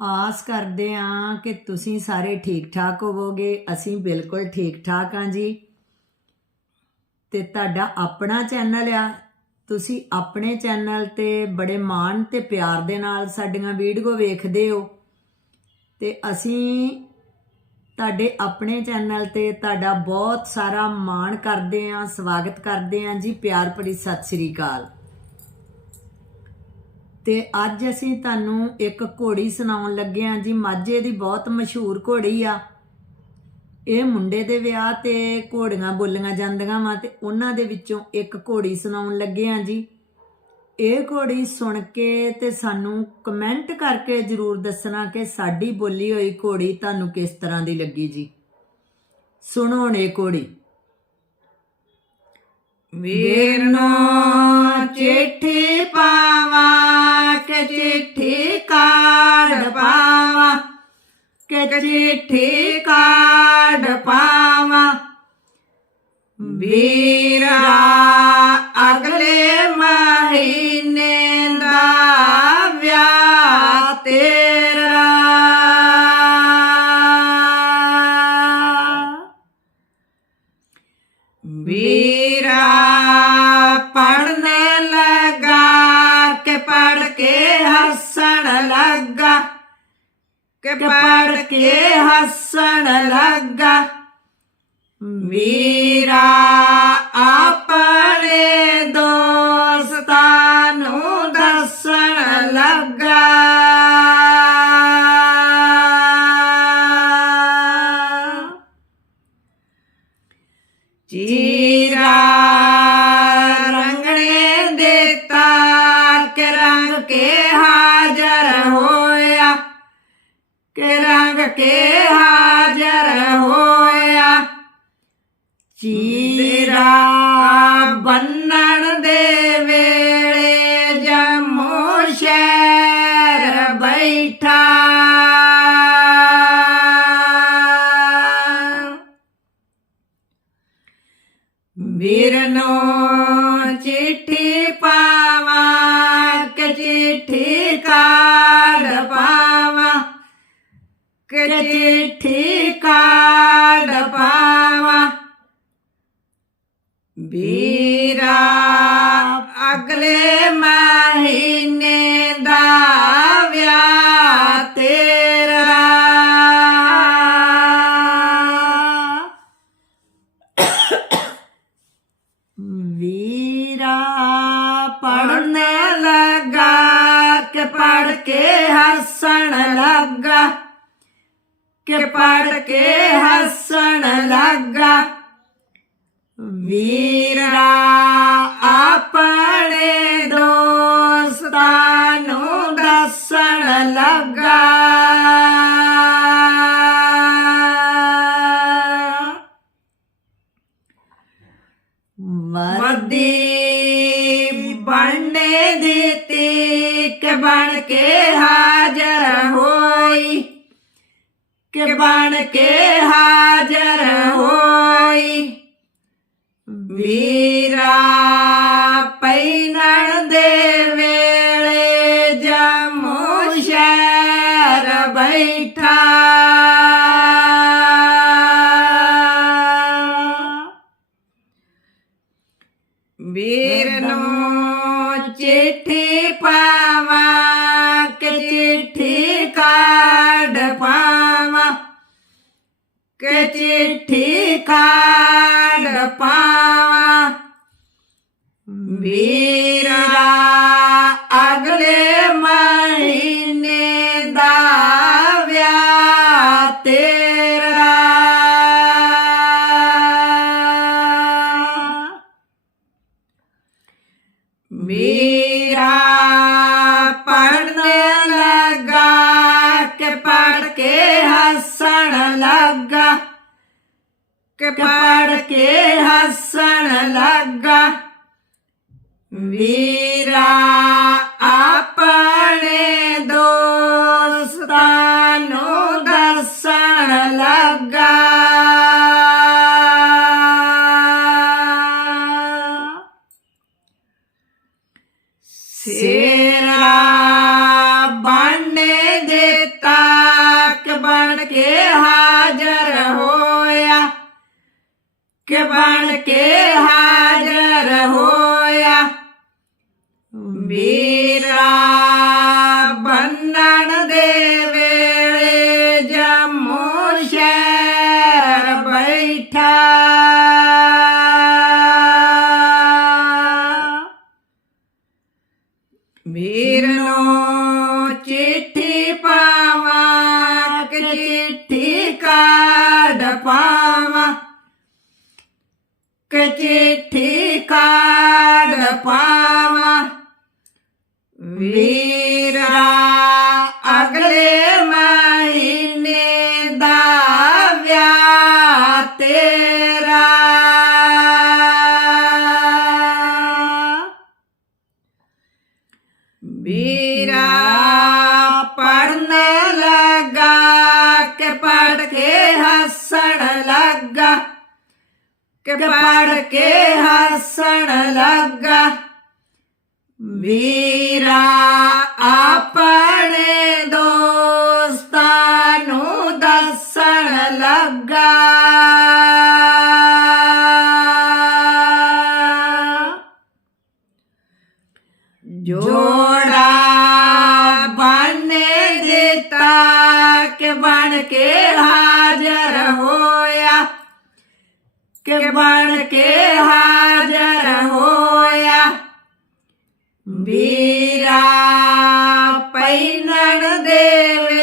ਆਸ ਕਰਦੇ ਹਾਂ ਕਿ ਤੁਸੀਂ ਸਾਰੇ ਠੀਕ ਠਾਕ ਹੋਵੋਗੇ। ਅਸੀਂ ਬਿਲਕੁਲ ਠੀਕ ਠਾਕ ਹਾਂ ਜੀ। ਤੇ ਤੁਹਾਡਾ ਆਪਣਾ ਚੈਨਲ ਆ। ਤੁਸੀਂ ਆਪਣੇ ਚੈਨਲ ਤੇ ਬੜੇ ਮਾਣ ਤੇ ਪਿਆਰ ਦੇ ਨਾਲ ਸਾਡੀਆਂ ਵੀਡੀਓ ਵੇਖਦੇ ਹੋ। ਤੇ ਅਸੀਂ ਤੁਹਾਡੇ ਆਪਣੇ ਚੈਨਲ ਤੇ ਤੁਹਾਡਾ ਬਹੁਤ ਸਾਰਾ ਮਾਣ ਕਰਦੇ ਹਾਂ ਸਵਾਗਤ ਕਰਦੇ ਹਾਂ ਜੀ। ਪਿਆਰ ਭਰੀ ਸਤਿ ਸ੍ਰੀ ਅਕਾਲ। ਤੇ ਅੱਜ ਅਸੀਂ ਤੁਹਾਨੂੰ ਇੱਕ ਘੋੜੀ ਸੁਣਾਉਣ ਲੱਗੇ ਹਾਂ ਜੀ। ਮਾਝੇ ਦੀ ਬਹੁਤ ਮਸ਼ਹੂਰ ਘੋੜੀ ਆ। ਇਹ ਮੁੰਡੇ ਦੇ ਵਿਆਹ ਤੇ ਘੋੜੀਆਂ ਬੋਲੀਆਂ ਜਾਂਦੀਆਂ ਵਾ ਤੇ ਉਹਨਾਂ ਦੇ ਵਿੱਚੋਂ ਇੱਕ ਘੋੜੀ ਸੁਣਾਉਣ ਲੱਗੇ ਹਾਂ ਜੀ। ਇਹ ਘੋੜੀ ਸੁਣ ਕੇ ਤੇ ਸਾਨੂੰ ਕਮੈਂਟ ਕਰਕੇ ਜਰੂਰ ਦੱਸਣਾ ਕਿ ਸਾਡੀ ਬੋਲੀ ਹੋਈ ਘੋੜੀ ਤੁਹਾਨੂੰ ਕਿਸ ਤਰ੍ਹਾਂ ਦੀ ਲੱਗੀ ਜੀ। ਸੁਣੋ ਹੁਣ ਇਹ ਘੋੜੀ। ਵੀਰ ਨੂੰ ਚਿੱਠੀ ਪਾਵਾਂ चिट्ठी काढ पावा. वीरा अगले महीने तेरा. वीरा के पर के हसण लगा वीरा अपने दोस्तानु दसण लगा जी ਰੰਗ ਕੇ ਹਾਜ਼ਰ ਹੋਇਆ। ਚੀਰਾ ਬੰਨਣ ਦੇ ਵੇਲੇ ਜੰਮੂ ਸ਼ਹਿਰ ਬੈਠਾ। કે ચિઠ્ઠી કાડ પાવા બીરા અગલે મહિને દાવ્યા તેરા વીરા પડને लगा के पढ़ के हंसन लगा ਕਿ ਪੜ ਕੇ ਹੱਸਣ ਲੱਗਾ ਵੀਰਾ ਆਪਣੇ ਦੋਸਤਾਂ ਨੂੰ ਦੱਸਣ ਲੱਗਾ ਮਦੀ ਬਣਨੇ ਦਿੱਤੀ ਕਿ ਬਣ ਕੇ ਹਾਜ਼ਰ ਹੋਈ के बन के हाजर होई। वीरा पैनण दे वेले जमो शहर बैठा। वीर नो चिट्ठी पा चिट्ठी कार्ड पावा। भी के पढ़ के हसन लगा। वीरा अपने दोस्तानो दर्शन लगा। शेरा के हाजर होया। बीरा भन्नण देवे जम्मू शहर बैठा। बीरा चिट्ठी कार पावा। वीरा अगले महीने दाव्या तेरा। वीर के पढ़ के हसन लगा। वीरा अपने दोस्तानू दसन लगा। जोड़ा बने देता के बन के हाजर के बन के हाजर होया। बीरा पैनण देवे